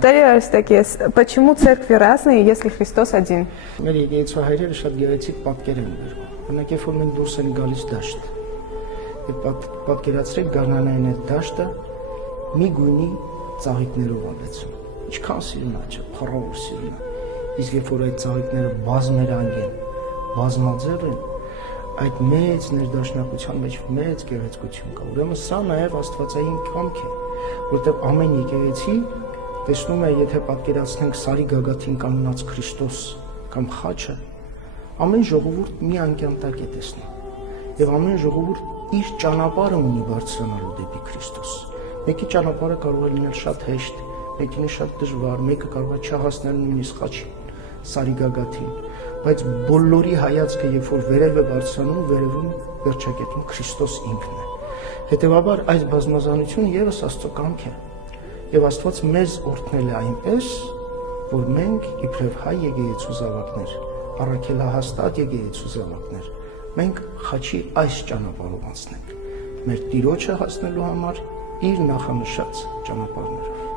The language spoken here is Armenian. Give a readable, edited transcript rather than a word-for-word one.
Повторю Аристокес, почему церкви разные, если Христос один? Մեր եկեղեցու հայրերը շատ գեղեցիկ պատկեր են բերում։ Օրինակ, երբ որ մենք դուրս են գալիս դաշտ, եւ պատկերացրեք գարնանային այդ դաշտը մի գույնի ծաղիկներով ալեցում։ Ինչքան սիրուն է, չէ՞, փառավոր սիրուն է։ Իսկ երբ որ այդ ծաղիկները բազմերանգ են, բազմաձև են, այդ մեծ ներդաշնակության մեջ մեծ գեղեցկություն կա։ Ուրեմն սա նաև աստվածային կամք է, որտեղ ամեն եկեղեցի տեսնում է, եթե պատկերացնենք Սարի գագաթին կանգնած Քրիստոս կամ խաչը, ամեն ժողովուրդ մի անկյան տակ է տեսնում։ Եվ ամեն ժողովուրդ իր ճանապարհը ունի բարձրանալու դեպի Քրիստոս։ Մեկի ճանապարհը կարող է լինել շատ հեշտ, մեկին է շատ դժվար, մեկը կարող է չհասնել նույնիսկ խաչին, Սարի գագաթին, բայց բոլորի հայացքը, երբ որ վերև է բարձրանում, վերևում վերջակետում Քրիստոս ինքն է։ Հետևաբար այս բազմազանությունը ևս Աստծո կամք է։ Եվ Աստված մեզ օրհնել է այնպես, որ մենք իբրև հայ եկեղեցու զավակներ, առաքելահաստատ եկեղեցու զավակներ, մենք խաչի այս ճանապարհով անցնենք, մեր Տիրոջը հասնելու համար իր նախանշած ճանապարհներով։